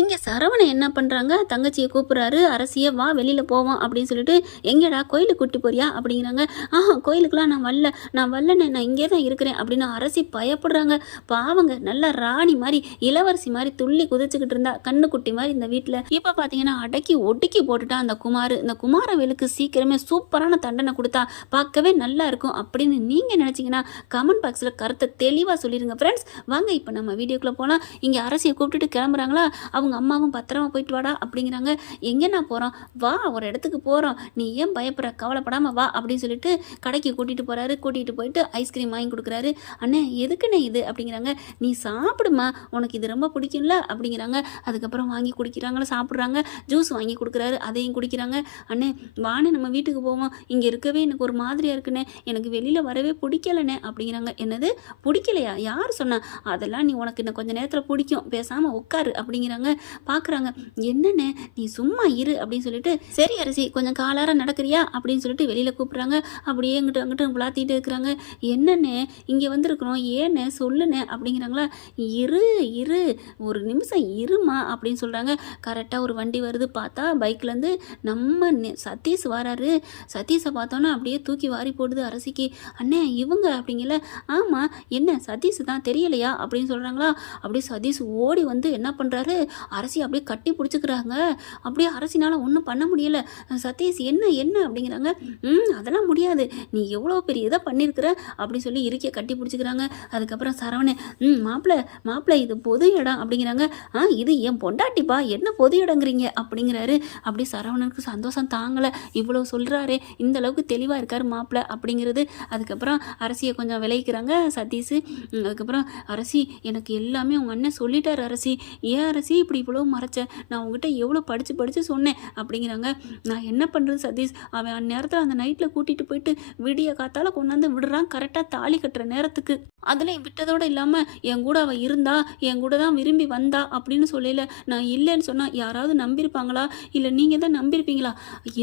இங்கே சரவணன் என்ன பண்ணுறாங்க தங்கச்சியை கூப்பிட்றாரு. அரசியை வா வெளியில் போவோம் அப்படின்னு சொல்லிட்டு எங்கேடா கோயிலுக்கு கூட்டி போறியா? அப்படிங்கிறாங்க. ஆஹா கோயிலுக்குலாம் நான் வரல. நான் வரலண்ணே நான் இங்கே தான் இருக்கிறேன் அப்படின்னு அரசி பயப்படுறாங்க. பாவங்க நல்ல ராணி மாதிரி இளவரசி மாதிரி துள்ளி குதிச்சுக்கிட்டு இருந்தா கண்ணுக்குட்டி மாதிரி இந்த வீட்டில் இப்போ பார்த்தீங்கன்னா அடக்கி ஒடுக்கி போட்டுட்டா அந்த குமார். இந்த குமாரவேலுக்கு சீக்கிரமே சூப்பரான தண்டனை கொடுத்தா பார்க்கவே நல்லா இருக்கும் அப்படின்னு நீங்கள் நினச்சிங்கன்னா கமெண்ட் பாக்ஸில் கருத்தை தெளிவாக சொல்லிடுங்க ஃப்ரெண்ட்ஸ் வாங்க இப்போ நம்ம வீடியோக்குள்ளே போகலாம் இங்கே அரசியை கூப்பிட்டுட்டு கிளம்புறாங்களா? அவங்க அம்மாவும் பத்திரமா போயிட்டு வாடா அப்படிங்கிறாங்க. எங்கே நான் போகிறோம் வா ஒரு இடத்துக்கு போகிறோம் நீ ஏன் பயப்படுற? கவலைப்படாமல் வா அப்படின்னு சொல்லிட்டு கடைக்கு கூட்டிகிட்டு போகிறாரு கூட்டிகிட்டு போயிட்டு ஐஸ்கிரீம் வாங்கி கொடுக்குறாரு. அண்ணே எதுக்குண்ணே இது? அப்படிங்கிறாங்க. நீ சாப்பிடுமா? உனக்கு இது ரொம்ப பிடிக்கும்ல? அப்படிங்கிறாங்க. அதுக்கப்புறம் வாங்கி குடிக்கிறாங்களா? சாப்பிட்றாங்க. ஜூஸ் வாங்கி கொடுக்குறாரு. அதையும் குடிக்கிறாங்க. அண்ணே வாண்ணே நம்ம வீட்டுக்கு போவோம். இங்கே இருக்கவே எனக்கு ஒரு மாதிரியாக இருக்குண்ணே. எனக்கு வெளியில் வரவே பிடிக்கலண்ணே அப்படிங்கிறாங்க. என்னது? பிடிக்கலையா? யார் சொன்னா? அதெல்லாம் நீ உனக்கு இன்னும் கொஞ்சம் நேரத்தில் பிடிக்கும். பேசாமல் உட்காரு அப்படிங்கிறாங்க. பார்க்குறாங்க. என்னண்ணே நீ சும்மா இரு அப்படின்னு சொல்லிட்டு சரி அரிசி கொஞ்சம் காலார நடக்கிறியா? அப்படின்னு சொல்லிட்டு வெளியில் கூப்பிட்றாங்க. அப்படியே எங்கிட்ட அங்கிட்ட விளாத்திட்டு இருக்கிறாங்க. என்னண்ணே இங்கே வந்திருக்கிறோம். ஏண்ணே சொல்லுண்ணே அப்படிங்கிறாங்களா. இரு இரு. ஒரு நிமிஷம் இருமா? அப்படின்னு சொல்கிறாங்க கரெக்டாக ஒரு வண்டி வருது. பார்த்தா பைக்லேருந்து நம்ம சதீஷ் வராரு. சதீஷை பார்த்தோன்னா அப்படியே தூக்கி வாரி போடுது அரசிக்கு. அண்ணே இவங்க? அப்படிங்கல. ஆமாம் என்ன? சதீஷ் தான் தெரியலையா? அப்படின்னு சொல்கிறாங்களா அப்படியே சதீஷ் ஓடி வந்து என்ன பண்ணுறாரு அரசி அப்படியே கட்டி பிடிச்சிக்கிறாங்க. அப்படியே அரசினால் ஒன்றும் பண்ண முடியலை. சதீஷ் என்ன என்ன? அப்படிங்கிறாங்க. ம் அதெல்லாம் முடியாது. நீ எவ்வளோ பெரிய இதை பண்ணியிருக்கிற? அப்படி சொல்லி இருக்கிய கட்டி பிடிச்சிக்கிறாங்க. அதுக்கப்புறம் சரவணே ம் மாப்பிள்ளை மாப்பிள்ளை இது பொது இடம். அப்படிங்கிறாங்க. ஆ இது என் பொண்டாட்டிப்பா? என்ன பொது இடங்கிறீங்க? அப்படிங்கிறாரு. அப்படி சரவணனுக்கு சந்தோஷம் தாங்கலை. இவ்வளோ சொல்கிறாரே இந்த அளவுக்கு தெளிவாக இருக்கார் மாப்பிள்ளை அப்படிங்கிறது. அதுக்கப்புறம் அரசியை கொஞ்சம் விளைவிக்கிறாங்க சதீஷ். அதுக்கப்புறம் அரசி எனக்கு எல்லாமே உங்கள் அண்ணன் சொல்லிட்டார் அரசி. ஏன் அரசி? இப்படி இவ்வளோ மறைச்சேன் நான் உங்ககிட்ட எவ்வளோ படித்து படித்து சொன்னேன் அப்படிங்கிறாங்க. நான் என்ன பண்ணுறது சதீஷ்? அவன் அந்நேரத்தில் அந்த நைட்டில் கூட்டிகிட்டு போயிட்டு விடிய காத்தால் கொண்டாந்து விடுறான் கரெக்டாக தாலி கட்டுற நேரத்துக்கு. அதில் விட்டதோடு இல்லாமல் என் கூட அவள் இருந்தா என் கூட தான் விரும்பி வந்தா அப்படின்னு சொல்லல. நான் இல்லைன்னு சொன்னால் யாராவது நம்பியிருப்பாங்களா? இல்லை நீங்கள் தான் நம்பியிருப்பீங்களா?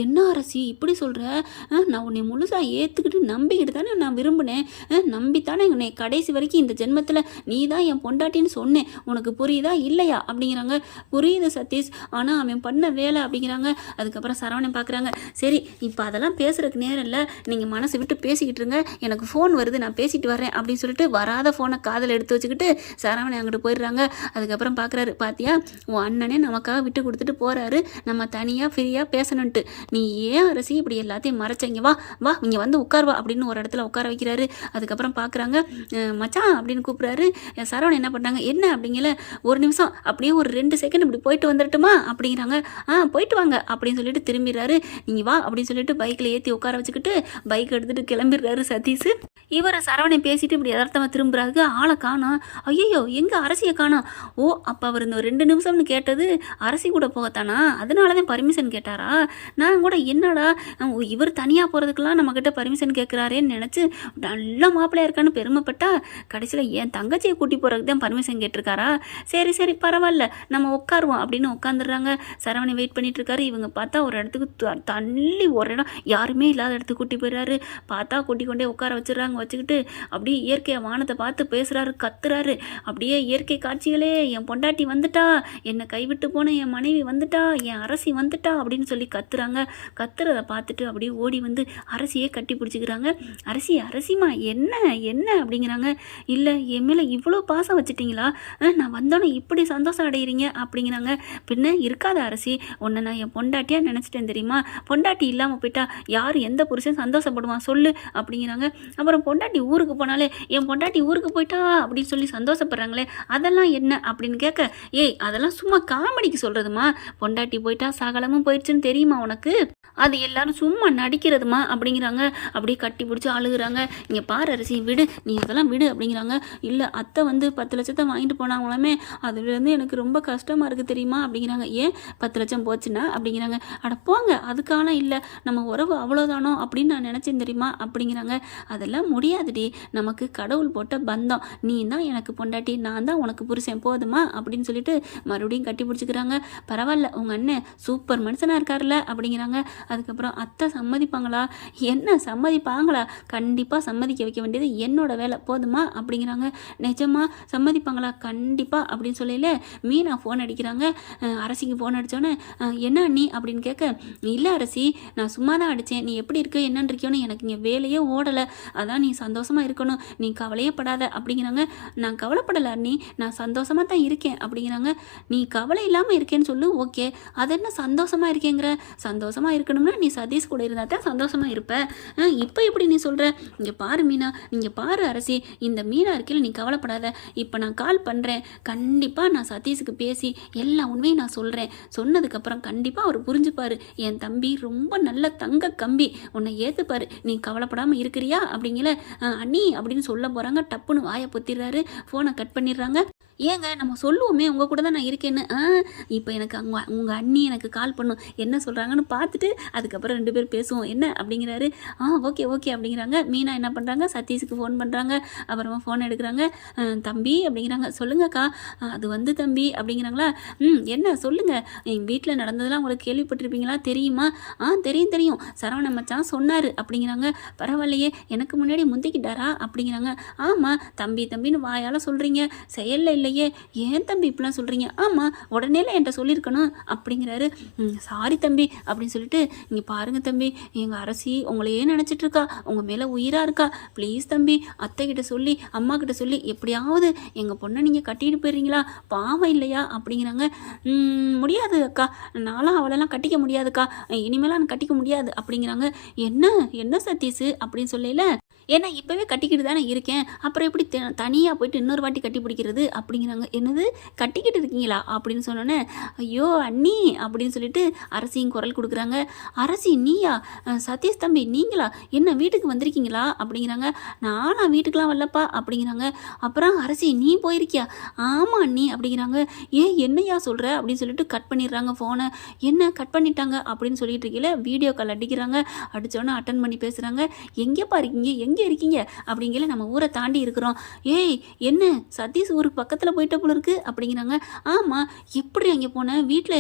என்ன அரசி இப்படி சொல்கிற நான் உன்னை முழுசாக ஏற்றுக்கிட்டு நம்பிக்கிட்டு தானே நான் விரும்பினேன். நம்பித்தானே உன்னை கடைசி வரைக்கும் இந்த ஜென்மத்தில் நீ தான் என் பொண்டாட்டின்னு சொன்னேன். உனக்கு புரியுதா இல்லையா? அப்படிங்கிறாங்க. புரியுது சதீஷ். ஆனால் அவன் பண்ண வேலை அப்படிங்கிறாங்க. அதுக்கப்புறம் சரவணன் பார்க்குறாங்க சரி இப்போ அதெல்லாம் பேசுகிறதுக்கு நேரம் இல்லை. நீங்கள் மனசு விட்டு பேசிக்கிட்டு இருங்க. எனக்கு ஃபோன் வருது நான் பேசிட்டு வரேன் அப்படின்னு சொல்லிட்டு வராத ஃபோனை காதில் எடுத்து வச்சுக்கிட்டு சரவணன் அங்கிட்டு போயிடுறாங்க. அதுக்கப்புறம் பார்க்குறாரு பார்த்தியா உன் அண்ணனே நமக்காக விட்டு கொடுத்துட்டு போகிறாரு நம்ம தனியாக ஃப்ரீயாக பேசணுன்ட்டு நீ ஏன் அரசி இப்படி எல்லாத்தையும் மறைச்சங்க வா வா இங்கே வந்து உட்கார்வா அப்படின்னு ஒரு இடத்துல உட்கார வைக்கிறாரு. அதுக்கப்புறம் பார்க்குறாங்க மச்சான் அப்படின்னு கூப்பிட்றாரு. சரவணன் என்ன பண்ணாங்க என்ன அப்படிங்கல ஒரு நிமிஷம் அப்படியே ஒரு ரெண்டு ரெண்டு செகண்ட் இப்படி போயிட்டு வந்துடட்டுமா அப்படிங்கிறாங்க. ஆ போயிட்டு வாங்க அப்படின்னு சொல்லிட்டு திரும்பிடுறாரு. நீங்கள் வா அப்படின்னு சொல்லிட்டு பைக்கில் ஏற்றி உட்கார வச்சுக்கிட்டு பைக் எடுத்துகிட்டு கிளம்பிடுறாரு சதீஷ். இவரை சரவணை பேசிட்டு இப்படி யதார்த்தமாக திரும்புறாரு. ஆளை காணும் ஐயோ எங்கே அரசியை காணும் ஓ அப்போ அவர் இந்த ரெண்டு நிமிஷம்னு கேட்டது அரசி கூட போகத்தானா? அதனால தான் பர்மிஷன் கேட்டாரா? நான் கூட என்னடா ஓ, இவர் தனியாக போகிறதுக்கெல்லாம் நம்மக்கிட்ட பர்மிஷன் கேட்குறாரேன்னு நினச்சி நல்ல மாப்பிள்ளையாக இருக்கான்னு பெருமைப்பட்டா கடைசியில் என் தங்கச்சியை கூட்டி போகிறதுக்கு தான் பர்மிஷன் கேட்டிருக்காரா? சரி சரி பரவாயில்ல. நம்ம உட்காருவோம் அப்படின்னு உட்காந்துடுறாங்க. சரவணி வெயிட் பண்ணிகிட்டு இருக்காரு இவங்க பார்த்தா ஒரு இடத்துக்கு த- தள்ளி ஒரு இடம். யாருமே இல்லாத இடத்துக்கு கூட்டி போயிடுறாரு. பார்த்தா கூட்டி கொண்டே உட்கார வச்சிடுறாங்க வச்சுக்கிட்டு அப்படியே இயற்கையை வானத்தை பார்த்து பேசுகிறாரு கத்துறாரு. அப்படியே இயற்கை காட்சிகளே என் பொண்டாட்டி வந்துட்டா என்னை கைவிட்டு போன என் மனைவி வந்துட்டா என் அரசி வந்துட்டா அப்படின்னு சொல்லி கத்துறாங்க. கத்துறதை பார்த்துட்டு அப்படியே ஓடி வந்து அரசியே கட்டி பிடிச்சிக்கிறாங்க. அரசி அரசிமா என்ன என்ன அப்படிங்கிறாங்க. இல்லை என் மேலே இவ்வளோ பாசம் வச்சுட்டிங்களா? நான் வந்தோன்னே இப்படி சந்தோஷம் அடைகிறீங்க அப்படிங்கிறாங்க. பின்ன இருக்காத அரசி உன்னை நான் என் பொண்டாட்டியாக நினச்சிட்டேன் தெரியுமா? பொண்டாட்டி இல்லாமல் போயிட்டா யார் எந்த புருஷன் சந்தோஷப்படுவான் சொல்லு அப்படிங்கிறாங்க. அப்புறம் பொண்டாட்டி ஊருக்கு போனாலே என் பொண்டாட்டி ஊருக்கு போயிட்டா அப்படின்னு சொல்லி சந்தோஷப்படுறாங்களே அதெல்லாம் என்ன அப்படின்னு கேட்க ஏய் அதெல்லாம் சும்மா காமெடிக்கு சொல்கிறதுமா பொண்டாட்டி போயிட்டா சகலமும் போயிடுச்சுன்னு தெரியுமா உனக்கு? அது எல்லாரும் சும்மா நடிக்கிறதுமா? அப்படிங்கிறாங்க. அப்படியே கட்டி பிடிச்சி அழுகுறாங்க. இங்கே பாரு அரிசி விடு நீ அதெல்லாம் விடு அப்படிங்கிறாங்க. இல்லை அத்தை வந்து பத்து லட்சத்தை வாங்கிட்டு போனாங்களாமே அதுலேருந்து எனக்கு ரொம்ப க கஷ்டமாக இருக்குது தெரியுமா? அப்படிங்கிறாங்க. ஏன் பத்து லட்சம் போச்சுன்னா? அப்படிங்கிறாங்க. அட போங்க அதுக்கான இல்லை. நம்ம உறவு அவ்வளோதானோ அப்படின்னு நான் நினச்சேன் தெரியுமா? அப்படிங்கிறாங்க. அதெல்லாம் முடியாதுடி. நமக்கு கடவுள் போட்ட பந்தம். நீ தான் எனக்கு பொண்டாட்டி நான் தான் உனக்கு புருஷன். போதுமா? அப்படின்னு சொல்லிட்டு மறுபடியும் கட்டி பிடிச்சிக்கிறாங்க. பரவாயில்ல உங்கள் அண்ணன் சூப்பர் மனுஷனாக இருக்கார்ல? அப்படிங்கிறாங்க. அதுக்கப்புறம் அத்தை சம்மதிப்பாங்களா? என்ன சம்மதிப்பாங்களா? கண்டிப்பாக சம்மதிக்க வைக்க வேண்டியது என்னோட வேலை. போதுமா? அப்படிங்கிறாங்க. நிஜமா சம்மதிப்பாங்களா? கண்டிப்பாக அப்படின்னு சொல்லல மீனா நான் ஃபோன் அடிக்கிறாங்க. அரசிக்கு ஃபோன் அடித்தோன்னே என்ன அண்ணி? அப்படின்னு கேட்க இல்லை அரசி நான் சும்மா தான் அடித்தேன் நீ எப்படி இருக்க? என்னன்னு இருக்கியோன்னு எனக்கு இங்கே வேலையே ஓடலை. அதான் நீ சந்தோஷமாக இருக்கணும். நீ கவலையே படாத அப்படிங்கிறாங்க. நான் கவலைப்படலை அண்ணி. நான் சந்தோஷமாக தான் இருக்கேன். அப்படிங்கிறாங்க. நீ கவலை இல்லாமல் இருக்கேன்னு சொல்லு. ஓகே. அது என்ன சந்தோஷமாக இருக்கேங்கிற? சந்தோஷமாக இருக்கணும்னா நீ சதீஷ் கூட இருந்தால் தான் சந்தோஷமாக இருப்ப. இப்போ எப்படி நீ சொல்கிற இங்கே பாரு மீனா. இங்கே பாரு அரசி. இந்த மீனா இருக்கையில் நீ கவலைப்படாத. இப்போ நான் கால் பண்ணுறேன் கண்டிப்பாக நான் சதீஷுக்கு பேசி எல்லா உண்மையும் நான் சொல்கிறேன் சொன்னதுக்கப்புறம் கண்டிப்பாக அவர் புரிஞ்சுப்பார். என் தம்பி ரொம்ப நல்ல தங்க கம்பி. உன்னை ஏற்றுப்பார் நீ கவலைப்படாமல் இருக்கிறியா? அப்படிங்கிற அண்ணி அப்படின்னு சொல்ல போகிறாங்க டப்புன்னு வாயை பொத்திடுறாரு. ஃபோனை கட் பண்ணிடுறாங்க. ஏங்க நம்ம சொல்லுவோமே உங்கள் கூட தான் நான் இருக்கேன்னு. ஆ இப்போ எனக்கு அங்கே உங்கள் அண்ணி எனக்கு கால் பண்ணும். என்ன சொல்கிறாங்கன்னு பார்த்துட்டு அதுக்கப்புறம் ரெண்டு பேர் பேசுவோம். என்ன அப்படிங்கிறாரு. ஆ ஓகே ஓகே அப்படிங்கிறாங்க. மீனா என்ன பண்ணுறாங்க சதீஷுக்கு ஃபோன் பண்ணுறாங்க அப்புறமா ஃபோன் எடுக்கிறாங்க. தம்பி அப்படிங்கிறாங்க. சொல்லுங்கக்கா. அது வந்து தம்பி அப்படிங்கிறாங்களா? ம் என்ன சொல்லுங்கள் எங்கள் வீட்டில் நடந்ததெல்லாம் உங்களுக்கு கேள்விப்பட்டிருப்பீங்களா? தெரியுமா? ஆ தெரியும் தெரியும். சரவண மச்சான் சொன்னார் அப்படிங்கிறாங்க. பரவாயில்லையே எனக்கு முன்னாடி முந்திக்கிட்டாரா அப்படிங்கிறாங்க. ஆமாம் தம்பி தம்பின்னு வாயால் சொல்கிறீங்க செயலில் இல்லையே ஏன் தம்பி இப்படிலாம் சொல்கிறீங்க ஆமாம் உடனேல என்கிட்ட சொல்லியிருக்கணும் அப்படிங்கிறாரு. சாரி தம்பி அப்படின்னு சொல்லிட்டு இங்கே பாருங்க தம்பி எங்கள் அரசி உங்களையே நினச்சிட்டு இருக்கா உங்கள் மேலே உயிராக இருக்கா. ப்ளீஸ் தம்பி அத்தைக்கிட்ட சொல்லி அம்மா கிட்ட சொல்லி எப்படியாவது எங்கள் பொண்ணை நீங்கள் கட்டிட்டு போயிடுறீங்களா? பாவம் இல்லையா? அப்படிங்கிறாங்க. முடியாது அக்கா. நானும் அவளெல்லாம் கட்டிக்க முடியாதுக்கா. இனிமேலாம் நான் கட்டிக்க முடியாது அப்படிங்கிறாங்க. என்ன என்ன சதீஷ் அப்படின்னு சொல்லல? ஏன்னா இப்போவே கட்டிக்கிட்டு தானே இருக்கேன். அப்புறம் எப்படி தனியாக போயிட்டு இன்னொரு வாட்டி கட்டி பிடிக்கிறது? அப்படிங்கிறாங்க. என்னது? கட்டிக்கிட்டு இருக்கீங்களா? அப்படின்னு சொன்னோன்னே ஐயோ அண்ணி அப்படின்னு சொல்லிட்டு அரசியும் குரல் கொடுக்குறாங்க. அரசி நீயா? சதீஷ் தம்பி நீங்களா? என்ன வீட்டுக்கு வந்திருக்கீங்களா? அப்படிங்கிறாங்க. நானா வீட்டுக்கெலாம் வரலப்பா அப்படிங்கிறாங்க. அப்புறம் அரசி நீ போயிருக்கியா? ஆமாம் அண்ணி அப்படிங்கிறாங்க. ஏன் என்னையா சொல்கிற அப்படின்னு சொல்லிட்டு கட் பண்ணிடுறாங்க ஃபோனை. என்ன கட் பண்ணிட்டாங்க? அப்படின்னு சொல்லிட்டு இருக்கீங்கள வீடியோ கால் அடிக்கிறாங்க. அடித்தோடனே அட்டன் பண்ணி பேசுகிறாங்க எங்கேப்பா இருக்கீங்க? எங்கே எங்கே இருக்கீங்க? அப்படிங்கிற நம்ம ஊரை தாண்டி இருக்கிறோம். ஏய் என்ன? சதீஷ் ஊருக்கு பக்கத்தில் போயிட்ட போல இருக்கு அப்படிங்கிறாங்க. ஆமாம் எப்படி அங்கே போனேன் வீட்டில்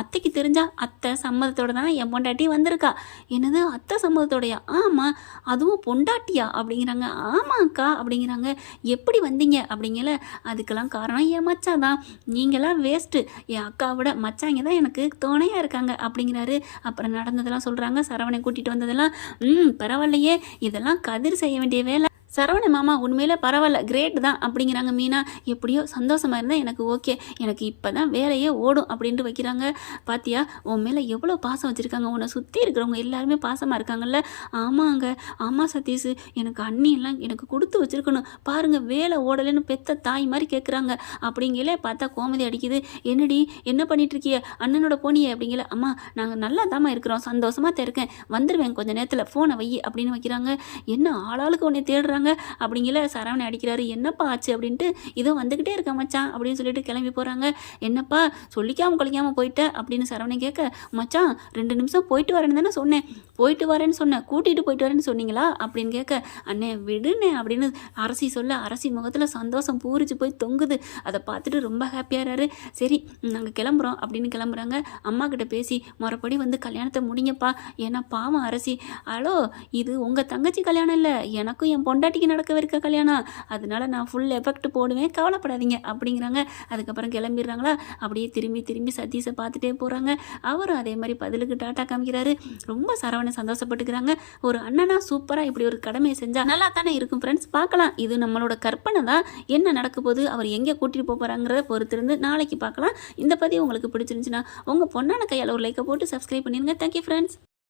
அத்தைக்கு தெரிஞ்சா அத்தை சம்மதத்தோட தான் என் பொண்டாட்டி வந்திருக்கா? என்னது அத்தை சம்மதத்தோடையா? ஆமாம் அதுவும் பொண்டாட்டியா? அப்படிங்கிறாங்க. ஆமாம் அக்கா அப்படிங்கிறாங்க. எப்படி வந்தீங்க? அப்படிங்கல அதுக்கெல்லாம் காரணம் என் மச்சான் தான் நீங்களாம் வேஸ்ட்டு என் அக்காவோட மச்சாங்க தான் எனக்கு துணையாக இருக்காங்க அப்படிங்கிறாரு. அப்புறம் நடந்ததெல்லாம் சொல்கிறாங்க சரவணை கூட்டிகிட்டு வந்ததெல்லாம் ம் பரவாயில்லையே. இதெல்லாம் கதிர் செய்ய வேண்டிய வேலை. சரவண மாமா உண்மையில் பரவாயில்ல கிரேட் தான் அப்படிங்கிறாங்க மீனா. எப்படியோ சந்தோஷமாக இருந்தால் எனக்கு ஓகே எனக்கு இப்போ தான் வேலையே ஓடும் அப்படின்ட்டு வைக்கிறாங்க. பாத்தியா உன் மேலே எவ்வளோ பாசம் வச்சுருக்காங்க. உன்னை சுற்றி இருக்கிறவங்க எல்லாருமே பாசமாக இருக்காங்கல்ல. ஆமாங்க ஆமாம் சதீஷ் எனக்கு அண்ணியெல்லாம் எனக்கு கொடுத்து வச்சிருக்கணும். பாருங்கள் வேலை ஓடலைன்னு பெத்த தாய் மாதிரி கேட்குறாங்க அப்படிங்களே பார்த்தா கோமதி அடிக்குது. என்னடி என்ன பண்ணிட்டு இருக்கிய அண்ணனோட போனியே அப்படிங்கல அம்மா நாங்கள் நல்லா தாம்மா இருக்கிறோம். சந்தோஷமாக தான் இருக்கேன். வந்துடுவேன் கொஞ்சம் நேரத்தில் ஃபோனை வை அப்படின்னு வைக்கிறாங்க. என்ன ஆளாளுக்கு உன்னை தேடுறாங்க அப்படிங்கிற சரவணை அடிக்கிறாரு. என்னப்பா ஆச்சு? அப்படின்ட்டு இதோ வந்துக்கிட்டே இருக்க மச்சான். அப்படின்னு சொல்லிட்டு கிளம்பி போகிறாங்க என்னப்பா சொல்லிக்காமல் கொலைக்காம போயிட்ட? அப்படின்னு சரவணை கேட்க மச்சான் ரெண்டு நிமிஷம் போயிட்டு வரேன்னு தானே சொன்னேன். போயிட்டு வரேன்னு சொன்னேன் கூட்டிகிட்டு போயிட்டு வரேன்னு சொன்னீங்களா? அப்படின்னு கேட்க அண்ணே விடுனே அப்படின்னு அரசி சொல்ல அரசி முகத்தில் சந்தோஷம் பூரிச்சு போய் தொங்குது. அதை பார்த்துட்டு ரொம்ப ஹாப்பியாகிறாரு சரி நாங்கள் கிளம்புறோம் அப்படின்னு கிளம்புறாங்க. அம்மா கிட்ட பேசி மறுபடி வந்து கல்யாணத்தை முடிங்கப்பா. ஏன்னா பாவம் அரசி. ஹலோ இது உங்கள் தங்கச்சி கல்யாணம் இல்லை. எனக்கும் என் பொண்டாட்டிக்கு நடக்கவிருக்க கல்யாணம். அதனால நான் ஃபுல் எஃபெக்ட் போடுவேன். கவலைப்படாதீங்க. அப்படிங்கிறாங்க. அதுக்கப்புறம் கிளம்பிடுறாங்களா? அப்படியே திரும்பி திரும்பி சதீஷை பார்த்துட்டே போகிறாங்க அவரும் அதே மாதிரி பதிலுக்கு டாட்டா காமிக்கிறாரு. ரொம்ப சரவணை சந்தோஷப்பட்டுக்கிறாங்க. ஒரு அண்ணனா சூப்பராக இப்படி ஒரு கடமையை செஞ்சால் நல்லா தானே இருக்கும் ஃப்ரெண்ட்ஸ் பார்க்கலாம். இது நம்மளோட கற்பனை தான். என்ன நடக்க போகுது? அவர் எங்கே கூட்டிகிட்டு போகிறாங்கிறத பொறுத்திருந்து நாளைக்கு பார்க்கலாம். இந்த பதிவு உங்களுக்கு பிடிச்சிருந்துச்சுன்னா உங்கள் பொண்ணான கையால் ஒரு லைக்கை போட்டு சப்ஸ்கிரைப் பண்ணிடுங்க. Thank you friends